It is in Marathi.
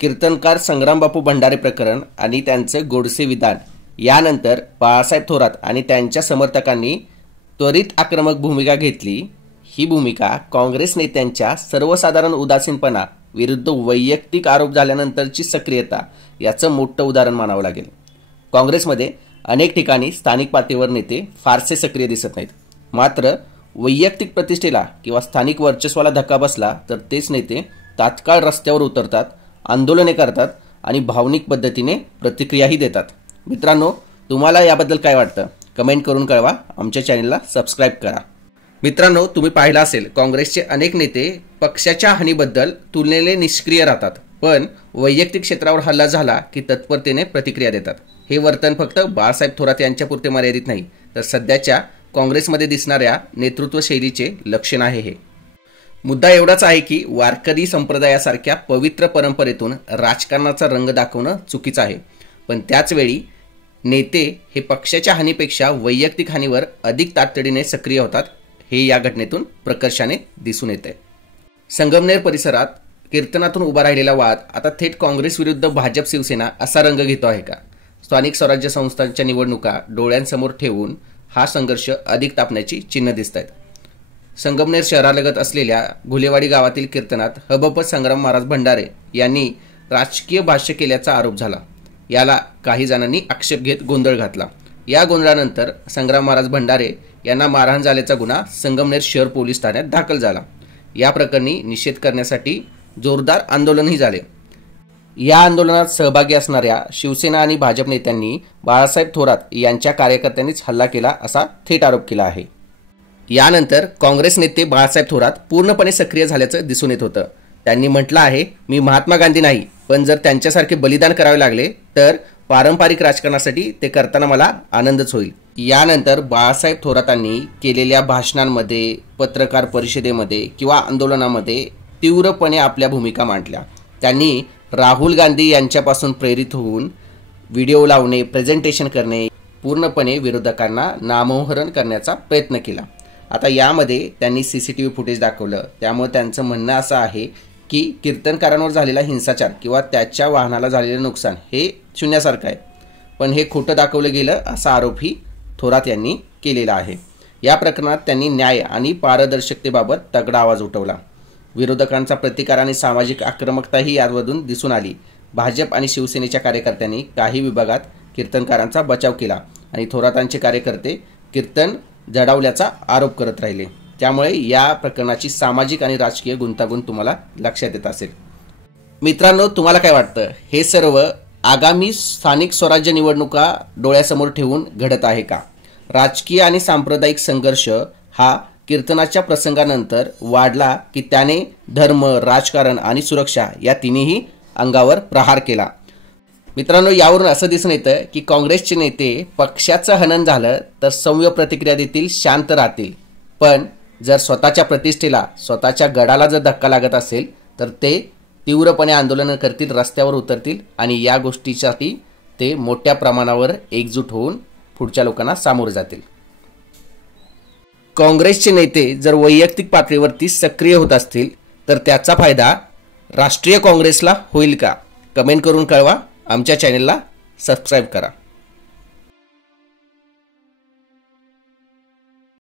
कीर्तनकार संग्रामबापू भंडारे प्रकरण आणि त्यांचं गोडसे विधान यानंतर बाळासाहेब थोरात आणि त्यांच्या समर्थकांनी त्वरित आक्रमक भूमिका घेतली। ही भूमिका काँग्रेस नेत्यांच्या सर्वसाधारण उदासीनपणा विरुद्ध वैयक्तिक आरोप झाल्यानंतरची सक्रियता याचं मोठं उदाहरण मानावं लागेल। काँग्रेसमध्ये अनेक ठिकाणी स्थानिक पातळीवर नेते फारसे सक्रिय दिसत नाहीत, मात्र वैयक्तिक प्रतिष्ठेला किंवा स्थानिक वर्चस्वाला धक्का बसला तर तेच नेते तात्काळ रस्त्यावर उतरतात, आंदोलने करतात आणि भावनिक पद्धतीने प्रतिक्रियाही देतात। मित्रांनो, तुम्हाला याबद्दल काय वाटतं कमेंट करून कळवा। आमच्या चॅनलला सबस्क्राइब करा। मित्रांनो, तुम्ही पाहिलं असेल काँग्रेसचे अनेक नेते पक्षाच्या हानीबद्दल तुलनेने निष्क्रिय राहतात, पण वैयक्तिक क्षेत्रावर हल्ला झाला की तत्परतेने प्रतिक्रिया देतात। हे वर्तन फक्त बाळासाहेब थोरात यांच्यापुरते मर्यादित नाही, तर सध्याच्या काँग्रेसमध्ये दिसणाऱ्या नेतृत्व शैलीचे लक्षण आहे। हे मुद्दा एवढाच आहे की वारकरी संप्रदायासारख्या पवित्र परंपरेतून राजकारणाचा रंग दाखवणं चुकीचं आहे, पण त्याच वेळी नेते हे पक्षाच्या हानीपेक्षा वैयक्तिक हानीवर अधिक तातडीने सक्रिय होतात, हे या घटनेतून प्रकर्षाने दिसून येते। संगमनेर परिसरात कीर्तनातून उभा राहिलेला वाद आता थेट काँग्रेस विरुद्ध भाजप शिवसेना असा रंग घेतो आहे का? स्थानिक स्वराज्य संस्थांच्या निवडणुका डोळ्यांसमोर ठेवून हा संघर्ष अधिक तापण्याची चिन्ह दिसत आहेत। संगमनेर शहरालगत असलेल्या घुलेवाडी गावातील कीर्तनात हबप संग्राम महाराज भंडारे यांनी राजकीय भाष्य केल्याचा आरोप झाला। याला काही जणांनी आक्षेप घेत गोंधळ घातला। या गोंधळानंतर संग्राम महाराज भंडारे यांना मारहाण झाल्याचा गुन्हा संगमनेर शहर पोलीस ठाण्यात दाखल झाला। या प्रकरणी निषेध करण्यासाठी जोरदार आंदोलनही झाले। या आंदोलनात सहभागी असणाऱ्या शिवसेना आणि भाजप नेत्यांनी बाळासाहेब थोरात यांच्या कार्यकर्त्यांनीच हल्ला केला असा थेट आरोप केला आहे। यानंतर काँग्रेस नेते बाळासाहेब थोरात पूर्णपणे सक्रिय झाल्याचं दिसून येत होतं। त्यांनी म्हटलं आहे, मी महात्मा गांधी नाही, पण जर त्यांच्यासारखे बलिदान करावे लागले तर पारंपरिक राजकारणासाठी ते करताना मला आनंदच होईल। यानंतर बाळासाहेब थोरातांनी केलेल्या भाषणांमध्ये, पत्रकार परिषदेमध्ये किंवा आंदोलनामध्ये तीव्रपणे आपल्या भूमिका मांडल्या। त्यांनी राहुल गांधी यांच्यापासून प्रेरित होऊन व्हिडिओ लावणे, प्रेझेंटेशन करणे, पूर्णपणे विरोधकांना नामोहरण करण्याचा प्रयत्न केला। आता यामध्ये त्यांनी सीसीटीव्ही फुटेज दाखवलं, त्यामुळे त्यांचं म्हणणं असं आहे की कीर्तनकारांवर झालेला हिंसाचार किंवा त्याच्या वाहनाला झालेलं नुकसान हे शून्यासारखं आहे, पण हे खोटं दाखवलं गेलं असा आरोपही थोरात यांनी केलेला आहे। या प्रकरणात त्यांनी न्याय आणि पारदर्शकतेबाबत तगडा आवाज उठवला। विरोधकांचा प्रतिकार आणि सामाजिक आक्रमकताही यामधून दिसून आली। भाजप आणि शिवसेनेच्या कार्यकर्त्यांनी काही विभागात कीर्तनकारांचा बचाव केला आणि थोरातांचे कार्यकर्ते कीर्तन जडावल्याचा आरोप करत राहिले। त्यामुळे या प्रकरणाची सामाजिक आणि राजकीय गुंतागुंत तुम्हाला लक्षात येत असेल। मित्रांनो, तुम्हाला काय वाटतं, हे सर्व आगामी स्थानिक स्वराज्य निवडणुका डोळ्यासमोर ठेवून घडत आहे का? राजकीय आणि सांप्रदायिक संघर्ष हा कीर्तनाच्या प्रसंगानंतर वाढला की त्याने धर्म, राजकारण आणि सुरक्षा या तिन्ही अंगावर प्रहार केला। मित्रांनो, यावरून असं दिसून येतं की काँग्रेसचे नेते पक्षाचं हनन झालं तर सौम्य प्रतिक्रिया देतील, शांत राहतील, पण जर स्वतःच्या प्रतिष्ठेला, स्वतःच्या गडाला जर धक्का लागत असेल तर ते तीव्रपणे आंदोलन करतील, रस्त्यावर उतरतील आणि या गोष्टीसाठी ते मोठ्या प्रमाणावर एकजूट होऊन पुढच्या लोकांना सामोरे जातील। काँग्रेसचे नेते जर वैयक्तिक पातळीवरती सक्रिय होत असतील तर त्याचा फायदा राष्ट्रीय काँग्रेसला होईल का? कमेंट करून कळवा। आमच्या चॅनलला सबस्क्राइब करा।